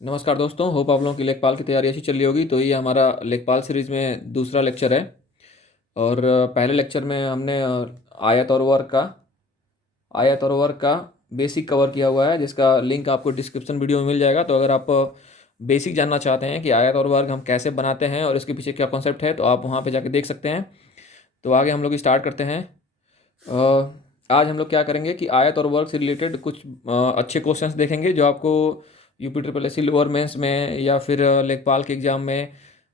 नमस्कार दोस्तों, होप आप लोगों की लेखपाल की तैयारी अच्छी चल रही होगी। तो ये हमारा लेखपाल सीरीज़ में दूसरा लेक्चर है। और पहले लेक्चर में हमने आयत और वर्ग का बेसिक कवर किया हुआ है, जिसका लिंक आपको डिस्क्रिप्शन वीडियो में मिल जाएगा। तो अगर आप बेसिक जानना चाहते हैं कि आयत और वर्ग हम कैसे बनाते हैं और इसके पीछे क्या कॉन्सेप्ट है, तो आप वहाँ पर जाके देख सकते हैं। तो आगे हम लोग स्टार्ट करते हैं। आज हम लोग क्या करेंगे कि आयत और वर्ग से रिलेटेड कुछ अच्छे क्वेश्चंस देखेंगे, जो आपको UP triple S C lower mains में या फिर लेखपाल के एग्ज़ाम में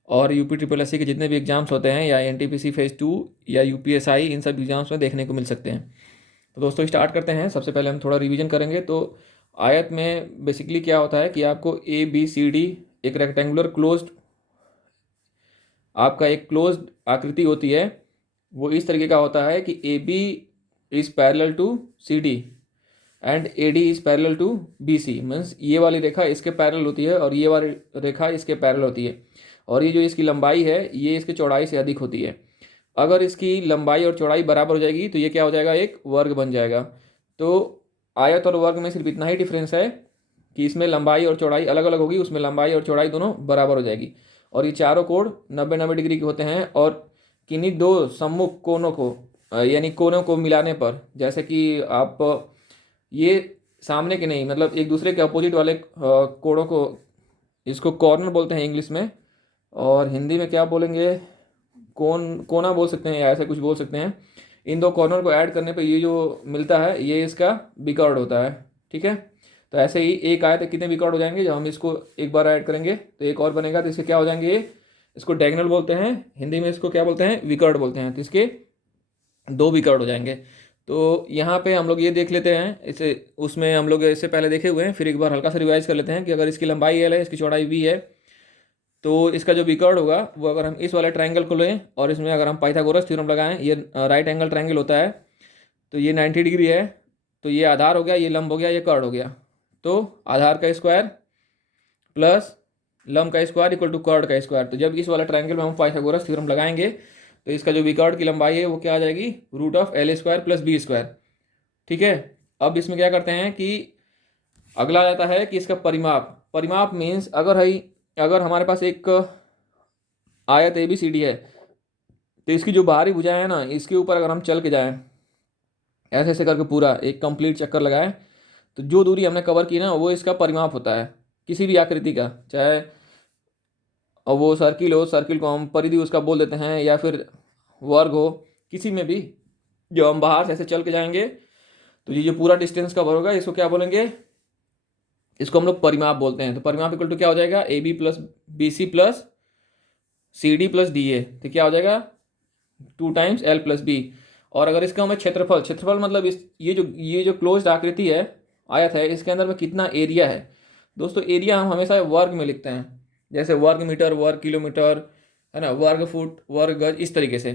और यूपी ट्रिपल एस सी के जितने भी एग्ज़ाम्स होते हैं या एनटीपीसी फेज़ 2 या यूपीएसआई, इन सब एग्ज़ाम्स में देखने को मिल सकते हैं। तो दोस्तों स्टार्ट करते हैं। सबसे पहले हम थोड़ा रिवीजन करेंगे। तो आयत में बेसिकली क्या होता है कि आपको ए बी सी डी एक रेक्टेंगुलर क्लोज्ड, आपका एक क्लोज्ड आकृति होती है। वो इस तरीके का होता है कि A B is parallel to C D and A D is parallel to B C. Means ये वाली रेखा इसके पैरेलल होती है और ये वाली रेखा इसके पैरेलल होती है, और ये जो इसकी लंबाई है ये इसकी चौड़ाई से अधिक होती है। अगर इसकी लंबाई और चौड़ाई बराबर हो जाएगी तो ये क्या हो जाएगा, एक वर्ग बन जाएगा। तो आयत और वर्ग में सिर्फ इतना ही डिफरेंस है कि इसमें लंबाई और चौड़ाई अलग अलग होगी, उसमें लंबाई और चौड़ाई दोनों बराबर हो जाएगी। और ये चारों कोण 90-90 डिग्री के होते हैं। और किन्हीं दो सम्मुख कोणों को यानी कोणों को मिलाने पर, जैसे कि आप ये सामने के नहीं, मतलब एक दूसरे के अपोजिट वाले कोणों को, इसको कॉर्नर बोलते हैं इंग्लिश में, और हिंदी में क्या बोलेंगे, कोना बोल सकते हैं या ऐसा कुछ बोल सकते हैं। इन दो कॉर्नर को ऐड करने पे ये जो मिलता है ये इसका विकर्ण होता है। ठीक है। तो ऐसे ही एक आयत है, कितने विकर्ण हो जाएंगे, जब हम इसको एक बार ऐड करेंगे तो एक और बनेगा, तो इसके क्या हो जाएंगे, ये इसको डायगोनल बोलते हैं, हिंदी में इसको क्या बोलते हैं, विकर्ण बोलते हैं। तो इसके दो विकर्ण हो जाएंगे। तो यहाँ पे हम लोग ये देख लेते हैं, इसे उसमें हम लोग इससे पहले देखे हुए हैं, फिर एक बार हल्का सा रिवाइज कर लेते हैं कि अगर इसकी लंबाई एल है, इसकी चौड़ाई वी है, तो इसका जो विकर्ण होगा वो, अगर हम इस वाले ट्रायंगल को लें और इसमें अगर हम पाइथागोरस थ्योरम लगाएं, ये राइट एंगल ट्रायंगल होता है, तो ये 90 डिग्री है। तो ये आधार हो गया, ये लंब हो गया, ये कर्ण हो गया। तो आधार का स्क्वायर प्लस लंब का स्क्वायर इक्वल टू कर्ण का स्क्वायर। तो जब इस वाला ट्रायंगल में हम पाइथागोरस थ्योरम लगाएंगे तो इसका जो विकर्ण की लंबाई है वो क्या आ जाएगी, root of L square plus B square. ठीक है। अब इसमें क्या करते हैं कि अगला आ जाता है कि इसका परिमाप। परिमाप मीन्स अगर हमारे पास एक आयत ए बी सी डी है, तो इसकी जो बाहरी भुजाएं है ना, इसके ऊपर अगर हम चल के जाएं ऐसे ऐसे करके पूरा एक कंप्लीट चक्कर लगाएं, तो जो दूरी हमने कवर की ना वो इसका परिमाप होता है, किसी भी आकृति का। चाहे और वो सर्किल हो, सर्किल को हम परिधि उसका बोल देते हैं, या फिर वर्ग हो, किसी में भी जो हम बाहर से ऐसे चल के जाएंगे तो ये जो पूरा डिस्टेंस कवर होगा इसको क्या बोलेंगे, इसको हम लोग परिमाप बोलते हैं। तो परिमाप इक्वल टू क्या हो जाएगा, A B plus B C plus C D plus D A. तो क्या हो जाएगा, 2 टाइम्स एल प्लस बी। और अगर इसका हमें क्षेत्रफल, क्षेत्रफल मतलब इस ये जो क्लोज्ड आकृति है, आयत है, इसके अंदर में कितना एरिया है। दोस्तों एरिया हम हमेशा वर्ग में लिखते हैं, जैसे वर्ग मीटर, वर्ग किलोमीटर, है ना, वर्ग फुट, वर्ग गज, इस तरीके से।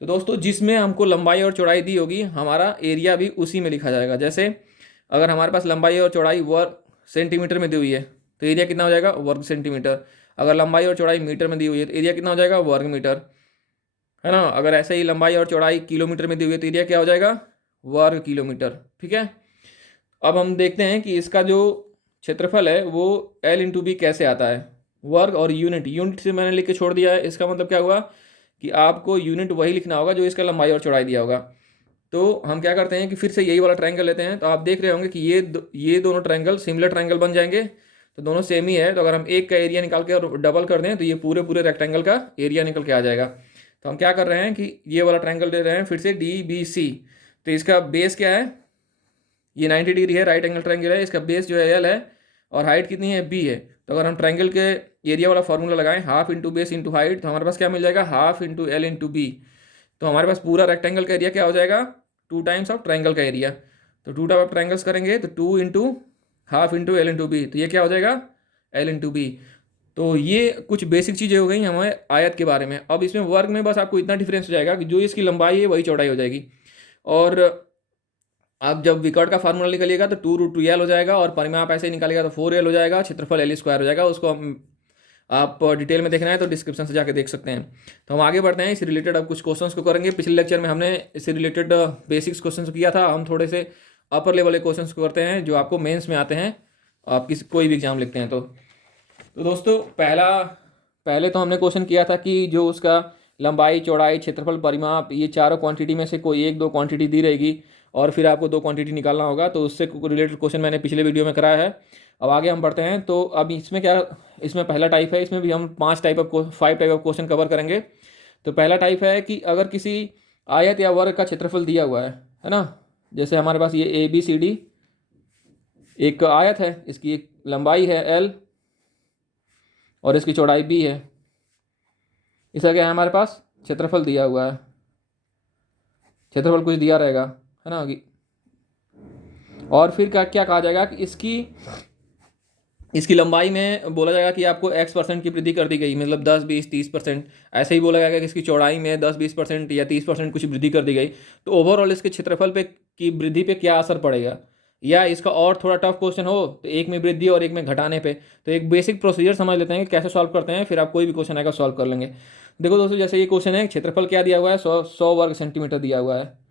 तो दोस्तों जिसमें हमको लंबाई और चौड़ाई दी होगी, हमारा एरिया भी उसी में लिखा जाएगा। जैसे अगर हमारे पास लंबाई और चौड़ाई वर्ग सेंटीमीटर में दी हुई है तो एरिया कितना हो जाएगा, वर्ग सेंटीमीटर। अगर लंबाई और चौड़ाई मीटर में दी हुई है तो एरिया कितना हो जाएगा, वर्ग मीटर, है ना। अगर ऐसे ही लंबाई और चौड़ाई किलोमीटर में दी हुई है तो एरिया क्या हो जाएगा, वर्ग किलोमीटर। ठीक है। अब हम देखते हैं कि इसका जो क्षेत्रफल है वो एल इंटू बी कैसे आता है। वर्ग और यूनिट, यूनिट से मैंने लिख के छोड़ दिया है, इसका मतलब क्या हुआ कि आपको यूनिट वही लिखना होगा जो इसका लंबाई और चौड़ाई दिया होगा। तो हम क्या करते हैं कि फिर से यही वाला ट्रायंगल लेते हैं। तो आप देख रहे होंगे कि ये दोनों ट्रायंगल सिमिलर ट्रायंगल बन जाएंगे, तो दोनों सेम ही है। तो अगर हम एक का एरिया निकाल के और डबल कर दें तो ये पूरे पूरे रेक्टेंगल का एरिया निकल के आ जाएगा। तो हम क्या कर रहे हैं कि ये वाला ट्रायंगल ले रहे हैं फिर से डी बी सी। तो इसका बेस क्या है, ये 90 डिग्री है, राइट एंगल ट्रायंगल है, इसका बेस जो है एल है और हाइट कितनी है, बी है। तो अगर हम ट्रायंगल के एरिया वाला फॉर्मूला लगाएं, half into base into height, तो हमारे पास क्या मिल जाएगा, half into L into B. तो हमारे पास पूरा रेक्टेंगल का एरिया क्या हो जाएगा, 2 टाइम्स ऑफ ट्रायंगल का एरिया। तो 2 टाइप ऑफ ट्रायंगल्स करेंगे तो 2 into half into L into B, तो ये क्या हो जाएगा, एल इंटू बी। तो ये कुछ बेसिक चीज़ें हो गई हमारे आयत के बारे में। अब इसमें वर्ग में बस आपको इतना डिफरेंस हो जाएगा कि जो इसकी लंबाई है वही चौड़ाई हो जाएगी। और आप जब विकर्ण का फार्मूला निकालिएगा तो 2√2l हो जाएगा, और परिमाप ऐसे ही निकालिएगा तो 4l हो जाएगा, क्षेत्रफल एल स्क्वायर हो जाएगा। उसको आप डिटेल में देखना है तो डिस्क्रिप्शन से जाके देख सकते हैं। तो हम आगे बढ़ते हैं, इससे रिलेटेड अब कुछ क्वेश्चंस को करेंगे। पिछले लेक्चर में हमने इससे रिलेटेड बेसिक्स क्वेश्चंस किया था, हम थोड़े से अपर लेवल के क्वेश्चंस को करते हैं जो आपको मेंस में आते हैं, आप किसी कोई भी एग्जाम लिखते हैं तो। तो दोस्तों पहले तो हमने क्वेश्चन किया था कि जो उसका लंबाई, चौड़ाई, क्षेत्रफल, परिमाप, ये चारों क्वांटिटी में से कोई एक दो क्वांटिटी दी रहेगी और फिर आपको दो क्वांटिटी निकालना होगा। तो उससे रिलेटेड क्वेश्चन मैंने पिछले वीडियो में कराया है। अब आगे हम बढ़ते हैं। तो अब इसमें क्या, इसमें पहला टाइप है, इसमें भी हम 5 टाइप ऑफ क्वेश्चन कवर करेंगे। तो पहला टाइप है कि अगर किसी आयत या वर्ग का क्षेत्रफल दिया हुआ है ना। जैसे हमारे पास ये ABCD एक आयत है, इसकी एक लंबाई है L और इसकी चौड़ाई B है। इसका क्या है, हमारे पास क्षेत्रफल दिया हुआ है, क्षेत्रफल कुछ दिया रहेगा, है ना। और फिर क्या क्या कहा जाएगा कि इसकी लंबाई में बोला जाएगा कि आपको X% की वृद्धि कर दी गई, मतलब 10, 20, 30%। ऐसे ही बोला जाएगा कि इसकी चौड़ाई में 10, 20% या 30% कुछ वृद्धि कर दी गई। तो ओवरऑल इसके क्षेत्रफल पे की वृद्धि पे क्या असर पड़ेगा। या इसका और थोड़ा टफ क्वेश्चन हो तो एक में वृद्धि और एक में घटाने पे, तो एक बेसिक प्रोसीजर समझ लेते हैं कि कैसे सॉल्व करते हैं, फिर आप कोई भी क्वेश्चन आएगा सॉल्व कर लेंगे। देखो दोस्तों, जैसे ये क्वेश्चन है, क्षेत्रफल क्या दिया हुआ है, 100 वर्ग सेंटीमीटर दिया हुआ है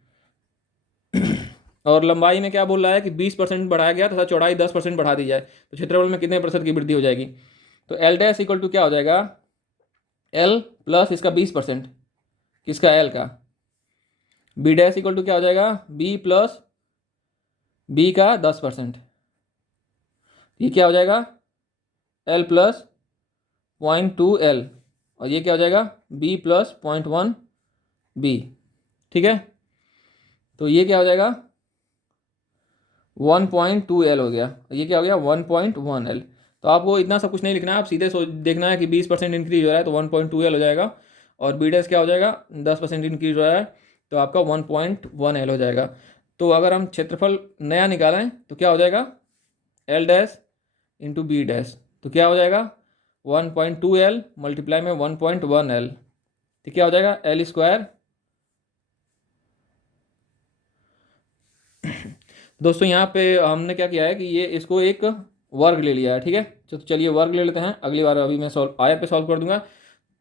और लंबाई में क्या बोल रहा है कि 20% बढ़ाया गया तथा चौड़ाई 10% बढ़ा दी जाए, तो क्षेत्रफल में कितने प्रतिशत की वृद्धि हो जाएगी। तो L डैश इक्वल टू क्या हो जाएगा, L प्लस इसका 20%, किसका, L का। B डैश इक्वल टू क्या हो जाएगा, B प्लस B का 10%। ये क्या हो जाएगा, L प्लस 0.2L, और ये क्या हो जाएगा, B प्लस 0.1B। ठीक है, तो ये क्या हो जाएगा, 1.2L हो गया, ये क्या हो गया, 1.1L। तो आपको इतना सब कुछ नहीं लिखना है, आप सीधे देखना है कि 20% इंक्रीज हो रहा है तो 1.2L हो जाएगा, और B डैश क्या हो जाएगा, 10% इंक्रीज हो रहा है तो आपका 1.1L हो जाएगा। तो अगर हम क्षेत्रफल नया निकालें तो क्या हो जाएगा, L dash into B dash, तो क्या हो जाएगा, 1.2L मल्टीप्लाई में 1.1L, तो क्या हो जाएगा, L स्क्वायर। दोस्तों यहाँ पे हमने क्या किया है कि ये इसको एक वर्ग ले लिया है, ठीक है। तो चलिए वर्ग ले लेते हैं, अगली बार अभी मैं आयत पे सॉल्व कर दूंगा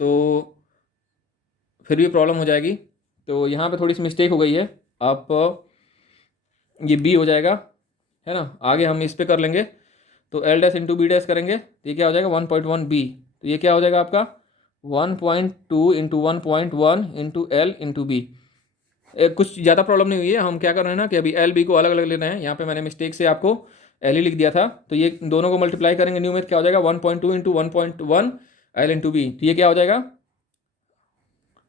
तो फिर भी प्रॉब्लम हो जाएगी। तो यहाँ पे थोड़ी सी मिस्टेक हो गई है, आप ये B हो जाएगा, है ना। आगे हम इस पे कर लेंगे, तो L dash into B dash करेंगे तो ये क्या हो जाएगा, 1.1B। तो ये क्या हो जाएगा आपका 1.2 into 1.1 into L into B। कुछ ज़्यादा प्रॉब्लम नहीं हुई है। हम क्या कर रहे हैं ना कि अभी L B को अलग अलग ले रहे हैं। यहाँ पे मैंने मिस्टेक से आपको L ही लिख दिया था, तो ये दोनों को मल्टीप्लाई करेंगे न्यू में, क्या हो जाएगा, 1.2 इंटू 1.1 L इंटू B। तो ये क्या हो जाएगा,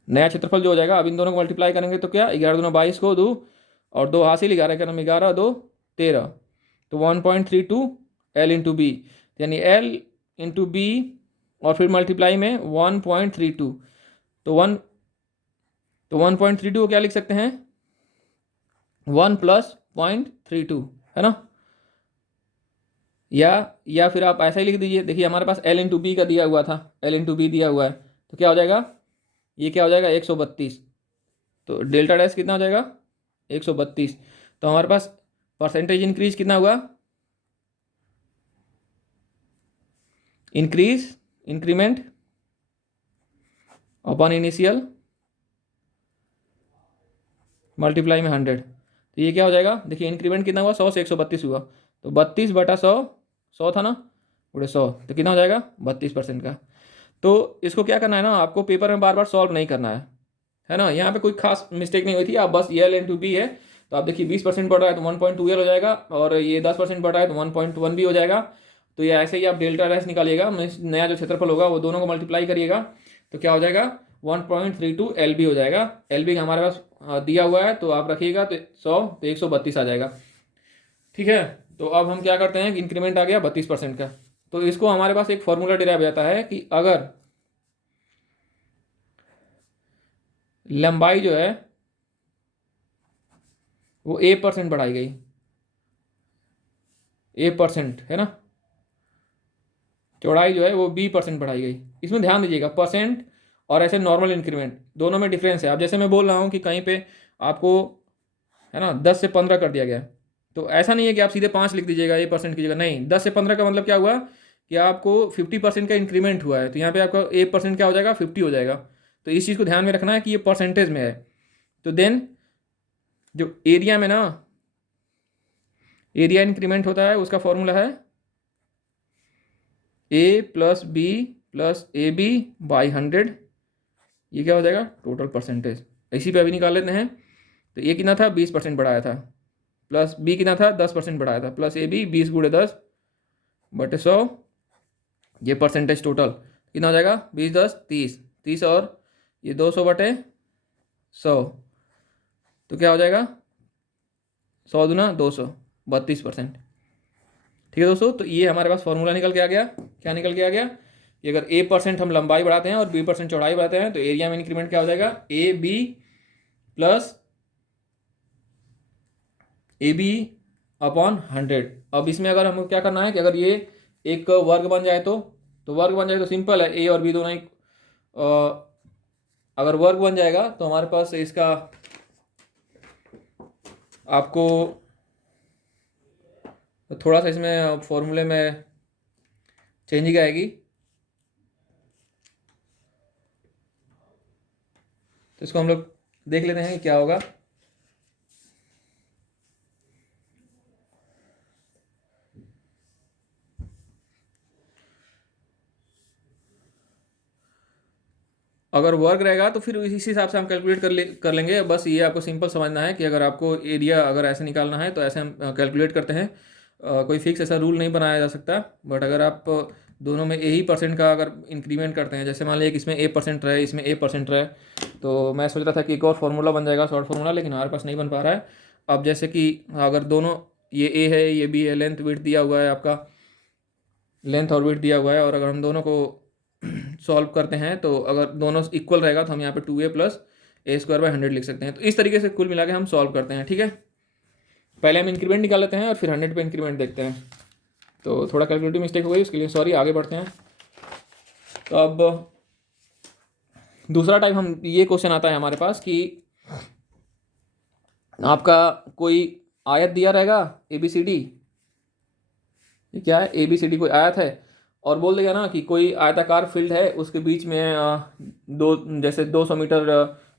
नया क्षेत्रफल जो हो जाएगा। अब इन दोनों को मल्टीप्लाई करेंगे तो क्या, 11 दूना 22 को 2 और 2 हासिल, 11 का नाम 11, 2 13, तो 1.32 L इंटू बी, यानी L इंटू बी और फिर मल्टीप्लाई में 1.32। तो 1.32 को क्या लिख सकते हैं, 1 प्लस 0.32, है ना। या फिर आप ऐसा ही लिख दीजिए। देखिए हमारे पास L इंटू बी का दिया हुआ था, L इंटू बी दिया हुआ है, तो क्या हो जाएगा, ये क्या हो जाएगा, 132। तो डेल्टा डैश कितना हो जाएगा, 132। तो हमारे पास परसेंटेज इंक्रीज कितना हुआ, इंक्रीमेंट अपॉन इनिशियल मल्टीप्लाई में 100। तो ये क्या हो जाएगा, देखिए इंक्रीमेंट कितना हुआ, 100 से 132 हुआ, तो 32/100, 100 था ना, पूरे 100, तो कितना हो जाएगा, 32% का। तो इसको क्या करना है ना, आपको पेपर में बार बार सॉल्व नहीं करना है ना। यहाँ पे कोई खास मिस्टेक नहीं हुई थी, आप बस L इंटू बी है, तो आप देखिए 20% बढ़ रहा है तो 1.2L हो जाएगा, और ये 10% बढ़ रहा है तो 1.1B हो जाएगा। तो ये ऐसे ही आप डेल्टा डैश निकालिएगा, नया जो क्षेत्रफल होगा वो दोनों को मल्टीप्लाई करिएगा, तो क्या हो जाएगा, 1.32 LB हो जाएगा। LB हमारे पास दिया हुआ है, तो आप रखिएगा तो 100, तो 132 आ जाएगा, ठीक है। तो अब हम क्या करते हैं कि इंक्रीमेंट आ गया 32% का, तो इसको हमारे पास एक फॉर्मूला डिराइव जाता है कि अगर लंबाई जो है वो A% बढ़ाई गई, A% है ना, चौड़ाई जो है वो B% बढ़ाई गई। इसमें ध्यान दीजिएगा, परसेंट और ऐसे नॉर्मल इंक्रीमेंट दोनों में डिफरेंस है। अब जैसे मैं बोल रहा हूँ कि कहीं पे आपको, है ना, 10 से 15 कर दिया गया, तो ऐसा नहीं है कि आप सीधे 5 लिख दीजिएगा A% की जगह, नहीं, 10 से 15 का मतलब क्या हुआ कि आपको 50% का इंक्रीमेंट हुआ है, तो यहाँ पे आपका A% क्या हो जाएगा, 50 हो जाएगा। तो इस चीज़ को ध्यान में रखना है कि ये परसेंटेज में है। तो देन जो एरिया में ना एरिया इंक्रीमेंट होता है उसका फॉर्मूला है a plus b plus A b by 100, ये क्या हो जाएगा टोटल परसेंटेज। इसी पे अभी निकाल लेते हैं। तो ये कितना था 20% बढ़ाया था, प्लस बी कितना था 10% बढ़ाया था, प्लस ए बी 20 गुणे 10 बटे 100, ये परसेंटेज टोटल कितना हो जाएगा 20 10 30 30 और ये 200 बटे 100, तो क्या हो जाएगा 100 दूना 200 32%। ठीक है दोस्तों, तो ये हमारे पास फॉर्मूला निकल के आ गया। क्या निकल के आ गया कि अगर a% हम लंबाई बढ़ाते हैं और b% चौड़ाई बढ़ाते हैं तो एरिया में इंक्रीमेंट क्या हो जाएगा A B plus A B upon 100। अब इसमें अगर हमको क्या करना है कि अगर ये एक वर्ग बन जाए तो वर्ग बन जाए तो सिंपल है, ए और बी दोनों एक अगर वर्ग बन जाएगा तो हमारे पास इसका आपको थोड़ा सा इसमें फॉर्मूले में चेंजिंग आएगी। तो इसको हम लोग देख लेते हैं कि क्या होगा। अगर वर्ग रहेगा तो फिर इसी हिसाब से हम कैलकुलेट कर लेंगे। बस ये आपको सिंपल समझना है कि अगर आपको एरिया अगर ऐसे निकालना है तो ऐसे हम कैलकुलेट करते हैं। कोई फिक्स ऐसा रूल नहीं बनाया जा सकता। बट अगर आप दोनों में यही परसेंट का अगर इंक्रीमेंट करते हैं, जैसे मान लीजिए कि इसमें a% रहे इसमें a% रहे, तो मैं सोच रहा था कि एक और फार्मूला बन जाएगा शॉर्ट फार्मूला, लेकिन हमारे पास नहीं बन पा रहा है। अब जैसे कि अगर दोनों ये a है ये b है, लेंथ विड्थ दिया हुआ है आपका, लेंथ और विड्थ दिया हुआ है, और अगर हम दोनों को सॉल्व करते हैं तो अगर दोनों इक्वल रहेगा तो हम यहाँ पे 2a plus A square by 100 लिख सकते हैं। तो इस तरीके से कुल मिला के हम सॉल्व करते हैं। ठीक है, पहले हम इंक्रीमेंट निकाल लेते हैं और फिर 100 पे इंक्रीमेंट देखते हैं। तो थोड़ा कैलकुलेटिव मिस्टेक हो गई, उसके लिए सॉरी। आगे बढ़ते हैं। तो अब दूसरा टाइप हम ये क्वेश्चन आता है हमारे पास कि आपका कोई आयत दिया रहेगा ABCD, ये क्या है ABCD कोई आयत है, और बोल देगा ना कि कोई आयताकार फील्ड है, उसके बीच में जैसे 200 मीटर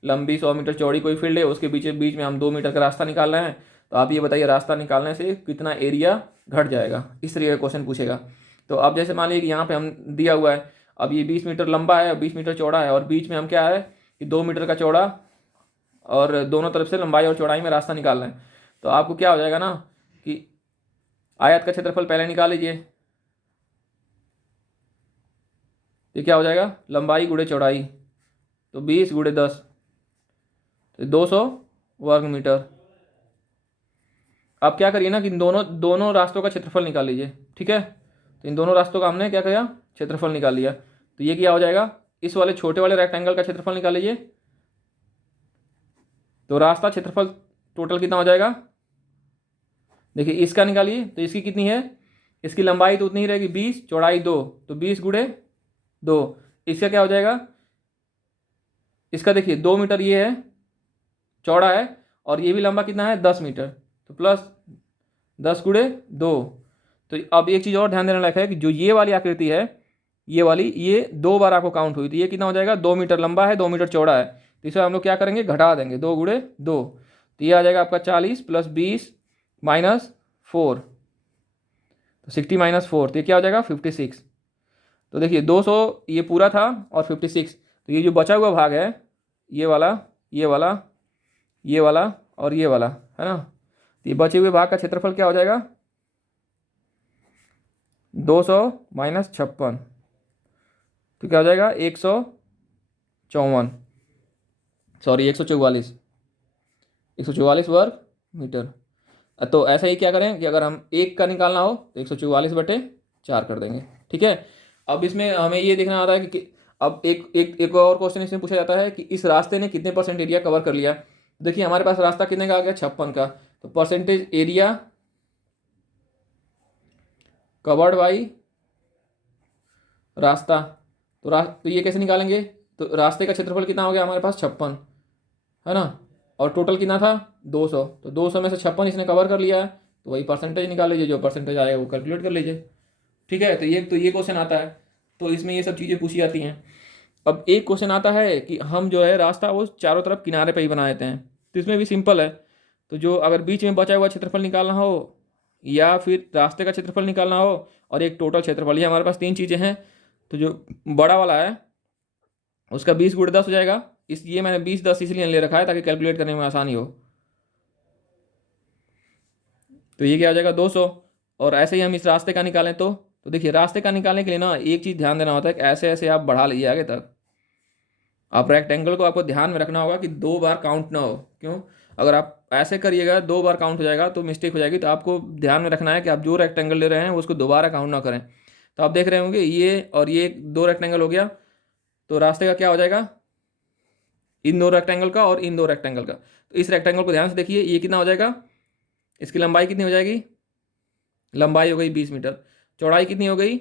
लंबी 100 मीटर चौड़ी कोई फील्ड है, उसके बीच बीच में हम 2 मीटर का रास्ता निकाल रहे हैं। तो आप ये बताइए रास्ता निकालने से कितना एरिया घट जाएगा, इस तरीके का क्वेश्चन पूछेगा। तो अब जैसे मान लीजिए कि यहाँ पे हम दिया हुआ है, अब ये 20 मीटर लंबा है 20 मीटर चौड़ा है, और बीच में हम क्या है कि 2 मीटर का चौड़ा और दोनों तरफ से लंबाई और चौड़ाई में रास्ता निकाल रहे हैं। तो आपको क्या हो जाएगा ना कि आयत का क्षेत्रफल पहले निकाल लीजिए। ये क्या हो जाएगा लंबाई गुणे चौड़ाई, तो 20 गुणे 10 तो 200 वर्ग मीटर। अब क्या करिए ना कि दोनों रास्तों का क्षेत्रफल निकाल लीजिए। ठीक है, तो इन दोनों रास्तों का हमने क्या किया क्षेत्रफल निकाल लिया। तो ये क्या हो जाएगा इस वाले छोटे वाले रेक्टेंगल का क्षेत्रफल निकाल लीजिए। तो रास्ता क्षेत्रफल टोटल कितना हो जाएगा, देखिए इसका निकालिए। तो इसकी कितनी है, इसकी लंबाई तो उतनी ही रहेगी 20, चौड़ाई 2, तो 20 गुणे 2। इसका क्या हो जाएगा, इसका देखिए 2 मीटर ये है चौड़ा है, और ये भी लंबा कितना है 10 मीटर, तो प्लस 10 गुणे 2। तो अब एक चीज़ और ध्यान देने लायक है कि जो ये वाली आकृति है, ये वाली ये 2 बार आपको काउंट हुई, तो ये कितना हो जाएगा 2 मीटर लंबा है 2 मीटर चौड़ा है। तो इसे हम लोग क्या करेंगे घटा देंगे, 2 गुणे 2, तो ये आ जाएगा आपका 40 प्लस 20 माइनस 4, तो 60 माइनस 4, तो ये क्या हो जाएगा 56। तो देखिए 200 ये पूरा था और 56, तो ये जो बचा हुआ भाग है ये वाला ये वाला ये वाला और ये वाला है ना, तो ये बचे हुए भाग का क्षेत्रफल क्या हो जाएगा 200 माइनस 56, तो क्या हो जाएगा 154, सॉरी 144 वर्ग मीटर। तो ऐसा ही क्या करें कि अगर हम एक का निकालना हो तो 144 बटे 4 कर देंगे। ठीक है, अब इसमें हमें ये देखना आता है कि अब एक और क्वेश्चन इसमें पूछा जाता है कि इस रास्ते ने कितने परसेंट एरिया कवर कर लिया। देखिए हमारे पास रास्ता कितने का आ गया 56 का, तो परसेंटेज एरिया कवर्ड बाई रास्ता। तो ये कैसे निकालेंगे, तो रास्ते का क्षेत्रफल कितना हो गया हमारे पास 56 है ना, और टोटल कितना था 200, तो 200 में से 56 इसने कवर कर लिया है, तो वही परसेंटेज निकाल लीजिए, जो परसेंटेज आएगा वो कैलकुलेट कर लीजिए। ठीक है, तो ये क्वेश्चन आता है, तो इसमें ये सब चीज़ें पूछी जाती हैं। अब एक क्वेश्चन आता है कि हम जो है रास्ता वो चारों तरफ किनारे पे ही बना देते हैं, तो इसमें भी सिंपल है। तो जो अगर बीच में बचा हुआ क्षेत्रफल निकालना हो या फिर रास्ते का क्षेत्रफल निकालना हो और एक टोटल क्षेत्रफल, ये हमारे पास तीन चीज़ें हैं। तो जो बड़ा वाला है उसका 20 × 10 हो जाएगा। ये मैंने 20 10 इसलिए ले रखा है ताकि कैलकुलेट करने में आसानी हो। तो ये क्या हो जाएगा 200। और ऐसे ही हम इस रास्ते का निकालें तो देखिए रास्ते का निकालने के लिए ना एक चीज़ ध्यान देना होता है कि ऐसे ऐसे आप बढ़ा लीजिए आगे तक। आप रेक्टेंगल को आपको ध्यान में रखना होगा कि 2 बार काउंट ना हो। क्यों? अगर आप ऐसे करिएगा 2 बार काउंट हो जाएगा तो मिस्टेक हो जाएगी। तो आपको ध्यान में रखना है कि आप जो रेक्टेंगल ले रहे हैं उसको दोबारा काउंट ना करें। तो आप देख रहे होंगे ये और ये 2 रेक्टेंगल हो गया। तो रास्ते का क्या हो जाएगा, इन 2 रेक्टेंगल का और इन 2 रेक्टेंगल का। तो इस रेक्टेंगल को ध्यान से देखिए, ये कितना हो जाएगा, इसकी लंबाई कितनी हो जाएगी, लंबाई हो गई 20 मीटर। चौड़ाई कितनी हो गई,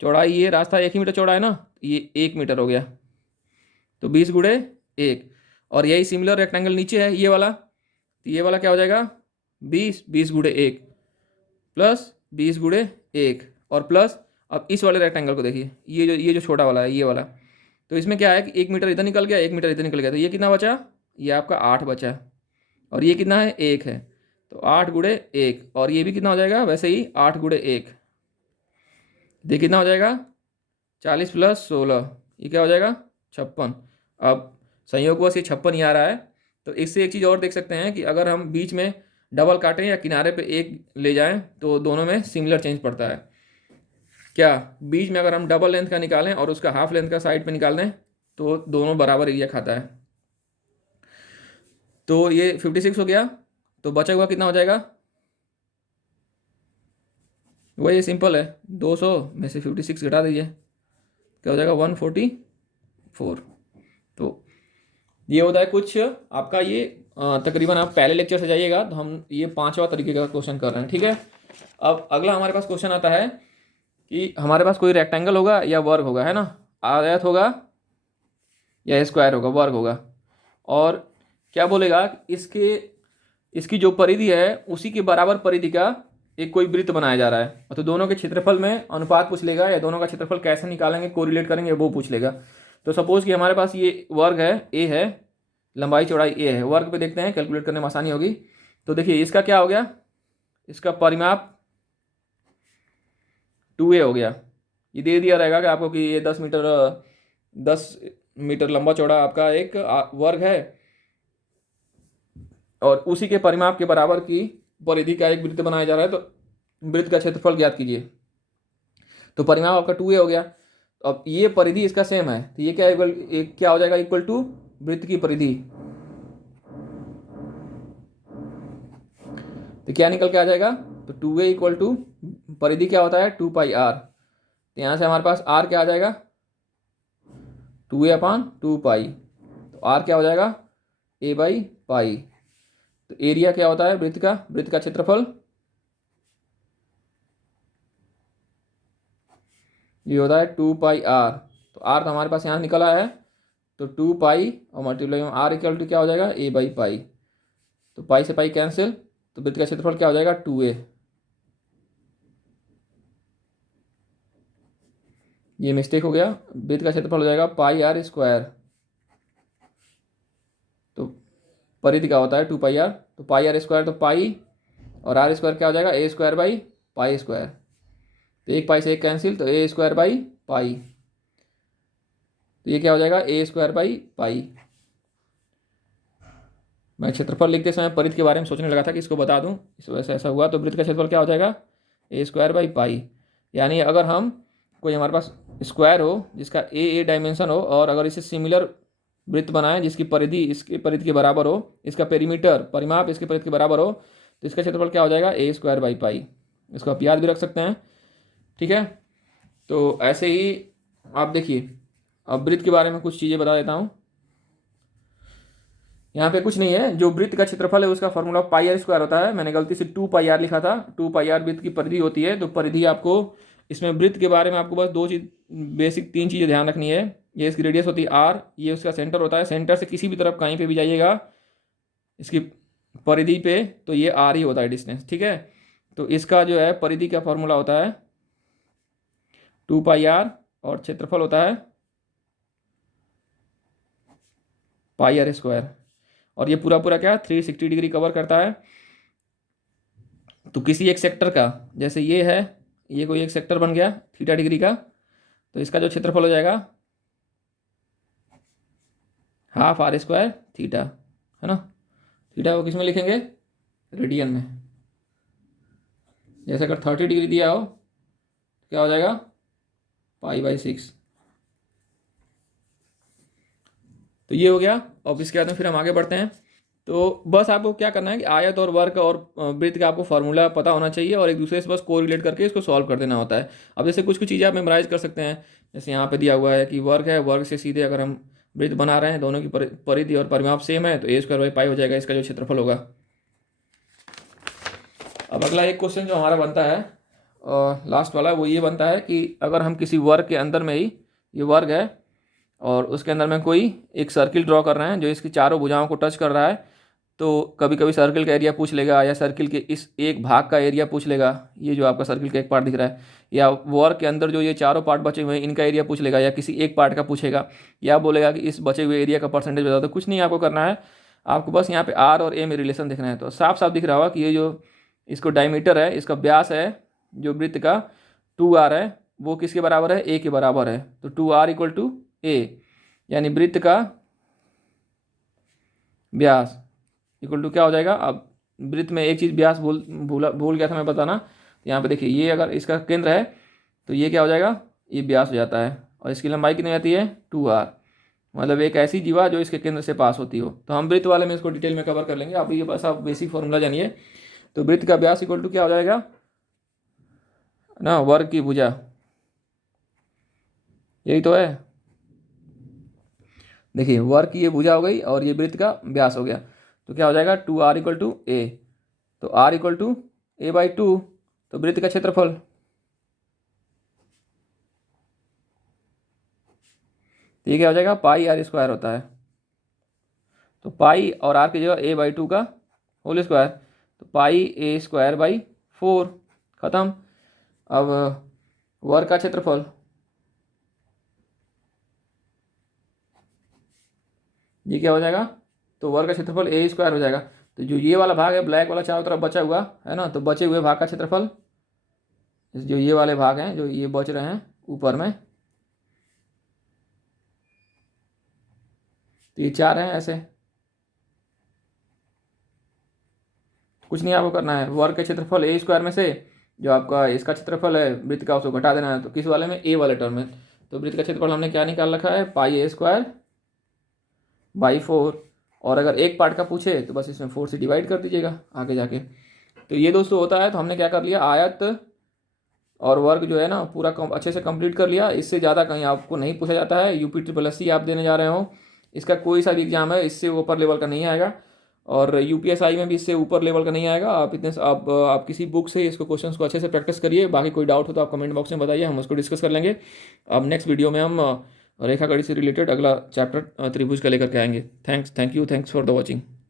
चौड़ाई, ये रास्ता 1 ही मीटर चौड़ा है ना, ये 1 मीटर हो गया। तो 20 × 1। और यही सिमिलर रेक्टेंगल नीचे है ये वाला, तो ये वाला क्या हो जाएगा 20 × 1 प्लस 20 × 1 और प्लस, अब इस वाले रेक्टेंगल को देखिए, ये जो छोटा वाला है ये वाला। तो इसमें क्या है कि 1 मीटर इधर निकल गया, 1 मीटर इधर निकल गया। तो ये कितना बचा, ये आपका 8 बचा। और ये कितना है, 1 है। तो 8 × 1 और ये भी कितना हो जाएगा वैसे ही 8 × 1। देखिए कितना हो जाएगा 40 + 16, ये क्या हो जाएगा 56। अब संयोगवश ये 56 ही आ रहा है। तो इससे एक चीज़ और देख सकते हैं कि अगर हम बीच में डबल काटें या किनारे पे एक ले जाएं तो दोनों में सिमिलर चेंज पड़ता है। क्या, बीच में अगर हम डबल लेंथ का निकालें और उसका हाफ लेंथ का साइड पे निकाल दें तो दोनों बराबर एरिया खाता है। तो ये 56 हो गया। तो बचा हुआ कितना हो जाएगा, वही सिंपल है, 200 में से 56 घटा दीजिए, क्या हो जाएगा 144। तो ये होता है कुछ आपका ये तकरीबन आप पहले लेक्चर से जाइएगा तो हम ये 5वां तरीके का क्वेश्चन कर रहे हैं। ठीक है, अब अगला हमारे पास क्वेश्चन आता है कि हमारे पास कोई रेक्टेंगल होगा या वर्ग होगा, है ना, आयत होगा या स्क्वायर होगा, वर्ग होगा। और क्या बोलेगा, इसकी जो परिधि है उसी के बराबर परिधि का एक कोई वृत्त बनाया जा रहा है। तो दोनों के क्षेत्रफल में अनुपात पूछ लेगा या दोनों का क्षेत्रफल कैसे निकालेंगे, कोरिलेट करेंगे, वो पूछ लेगा। तो सपोज कि हमारे पास ये वर्ग है, ए है, लंबाई चौड़ाई ए है। वर्ग पे देखते हैं, कैलकुलेट करने में आसानी होगी। तो देखिए इसका क्या हो गया, इसका परिमाप 2a हो गया। ये दे दिया रहेगा कि आपको कि ये 10 मीटर लंबा चौड़ा आपका एक वर्ग है और उसी के परिमाप के बराबर की परिधि का एक वृत्त बनाया जा रहा है। तो वृत्त का क्षेत्रफल ज्ञात कीजिए। तो परिमाप आपका 2a हो गया। अब ये परिधि इसका सेम है, तो ये क्या हो जाएगा, इक्वल टू वृत्त की परिधि। तो क्या निकल के आ जाएगा, तो 2a इक्वल टू परिधि क्या होता है 2πr। तो यहाँ से हमारे पास r क्या आ जाएगा 2a/2π। तो r क्या हो जाएगा a/π। तो एरिया क्या होता है वृत्त का क्षेत्रफल, ये होता है 2πr। तो r तो हमारे पास यहाँ निकल आया है। तो 2π और मल्टीप्लाई में r इक्वल टू क्या हो जाएगा a/π। तो पाई से पाई कैंसिल, तो वृत्त का क्षेत्रफल क्या हो जाएगा 2a। ये मिस्टेक हो गया, वृत्त का क्षेत्रफल हो जाएगा πr²। तो परिधि का होता है 2πr, तो πr², तो पाई और r² क्या हो जाएगा a²/π²। तो एक पाई से एक कैंसिल, तो a²/π। तो ये क्या हो जाएगा a²/π। मैं क्षेत्रफल लिखते समय परिधि के बारे में सोचने लगा था कि इसको बता दूं, इस वजह से ऐसा हुआ। तो वृत्त का क्षेत्रफल क्या हो जाएगा a²/π। यानी अगर हम कोई हमारे पास स्क्वायर हो जिसका a डायमेंशन हो और अगर इसे सिमिलर वृत्त बनाएं जिसकी परिधि इसकी परिधि के बराबर हो, इसका पेरीमीटर परिमाप इसके परिधि के बराबर हो, तो इसका क्षेत्रफल क्या हो जाएगा a²/π। इसको आप याद भी रख सकते हैं। ठीक है, तो ऐसे ही आप देखिए, अब वृत्त के बारे में कुछ चीज़ें बता देता हूँ। यहाँ पे कुछ नहीं है, जो वृत्त का क्षेत्रफल है उसका फॉर्मूला πr² होता है। मैंने गलती से 2πr लिखा था। 2πr वृत्त की परिधि होती है। तो परिधि आपको, इसमें वृत्त के बारे में आपको बस बेसिक 3 चीज़ें ध्यान रखनी है। ये इसकी रेडियस होती है r, ये उसका सेंटर होता है। सेंटर से किसी भी तरफ कहीं पे भी जाइएगा इसकी परिधि पे तो ये r ही होता है डिस्टेंस। ठीक है, तो इसका जो है परिधि का फॉर्मूला होता है 2πr और क्षेत्रफल होता है πr²। और ये पूरा पूरा क्या 360 डिग्री कवर करता है। तो किसी एक सेक्टर का, जैसे ये है, ये कोई एक सेक्टर बन गया थीटा डिग्री का, तो इसका जो क्षेत्रफल हो जाएगा हाफ आर स्क्वायर थीटा, है ना। थीटा को किस में लिखेंगे, रेडियन में। जैसे अगर 30 डिग्री दिया हो क्या हो जाएगा, π/6। तो ये हो गया। अब इसके बाद में फिर हम आगे बढ़ते हैं। तो बस आपको क्या करना है कि आयत और वर्ग और वृत्त का आपको फार्मूला पता होना चाहिए और एक दूसरे से बस कोरिलेट करके इसको सॉल्व कर देना होता है। अब जैसे कुछ कुछ चीज़ें आप मेमोराइज कर सकते हैं। जैसे यहाँ पे दिया हुआ है कि वर्ग है, वर्ग से सीधे अगर हम वृत्त बना रहे हैं, दोनों की परिधि और परिमाप सेम है, तो a² हो जाएगा इसका जो क्षेत्रफल होगा। अब अगला एक क्वेश्चन जो हमारा बनता है लास्ट वाला, वो ये बनता है कि अगर हम किसी वर्ग के अंदर में ही, ये वर्ग है और उसके अंदर में कोई एक सर्किल ड्रॉ कर रहे हैं जो इसकी चारों भुजाओं को टच कर रहा है, तो कभी कभी सर्किल का एरिया पूछ लेगा या सर्किल के इस एक भाग का एरिया पूछ लेगा, ये जो आपका सर्किल का एक पार्ट दिख रहा है, या वर्ग के अंदर जो ये चारों पार्ट बचे हुए हैं इनका एरिया पूछ लेगा, या किसी एक पार्ट का पूछेगा, या बोलेगा कि इस बचे हुए एरिया का परसेंटेज बता दो। कुछ नहीं आपको करना है, आपको बस यहाँ पे आर और ए में रिलेशन देखना है। तो साफ साफ दिख रहा होगा कि ये जो इसको डायमीटर है, इसका व्यास है जो वृत्त का 2r है, वो किसके बराबर है, a के बराबर है। तो 2r = a, यानी वृत्त का व्यास इक्वल टू क्या हो जाएगा। अब वृत्त में एक चीज़ व्यास भूल गया था मैं बताना। तो यहाँ पे देखिए, ये अगर इसका केंद्र है तो ये क्या हो जाएगा, ये व्यास हो जाता है, और इसकी लंबाई कितनी आती है, 2r, मतलब एक ऐसी जीवा जो इसके केंद्र से पास होती हो। तो हम वृत्त वाले में इसको डिटेल में कवर कर लेंगे, आप ये बस आप बेसिक फॉर्मूला जानिए। तो वृत्त का व्यास इक्वल टू क्या हो जाएगा ना, वर्ग की भुजा, यही तो है। देखिए वर्ग की ये भुजा हो गई और ये वृत्त का व्यास हो गया, तो क्या हो जाएगा 2r = a। तो r = a/2, तो वृत्त का क्षेत्रफल, ये क्या हो जाएगा, πr² होता है। तो पाई और r की जगह a/2 का होल स्क्वायर, तो πa²/4, खत्म। अब वर्ग का क्षेत्रफल, ये क्या हो जाएगा, तो वर्ग का क्षेत्रफल a² हो जाएगा। तो जो ये वाला भाग है ब्लैक वाला चारों तरफ बचा हुआ है ना, तो बचे हुए भाग का क्षेत्रफल, जो ये वाले भाग हैं जो ये बच रहे हैं ऊपर में, तो ये 4 हैं ऐसे। कुछ नहीं आपको करना है, वर्ग के क्षेत्रफल a² में से जो आपका इसका क्षेत्रफल है वृत्त का, उसको घटा देना है। तो किस वाले में, a वाले टर्म में। तो वृत्त का क्षेत्रफल हमने क्या निकाल रखा है, πa²/4, और अगर एक पार्ट का पूछे तो बस इसमें 4 से डिवाइड कर दीजिएगा आगे जाके। तो ये दोस्तों होता है। तो हमने क्या कर लिया, आयत और वर्ग जो है ना पूरा अच्छे से कंप्लीट कर लिया। इससे ज़्यादा कहीं आपको नहीं पूछा जाता है। UP-SSC आप देने जा रहे हो, इसका कोई सा भी एग्जाम है इससे ऊपर लेवल का नहीं आएगा, और UPSI में भी इससे ऊपर लेवल का नहीं आएगा। आप किसी बुक से इसको क्वेश्चंस को अच्छे से प्रैक्टिस करिए। बाकी कोई डाउट हो तो आप कमेंट बॉक्स में बताइए, हम उसको डिस्कस कर लेंगे। अब नेक्स्ट वीडियो में हम रेखागणित से रिलेटेड अगला चैप्टर त्रिभुज का लेकर के आएंगे। Thanks for the watching.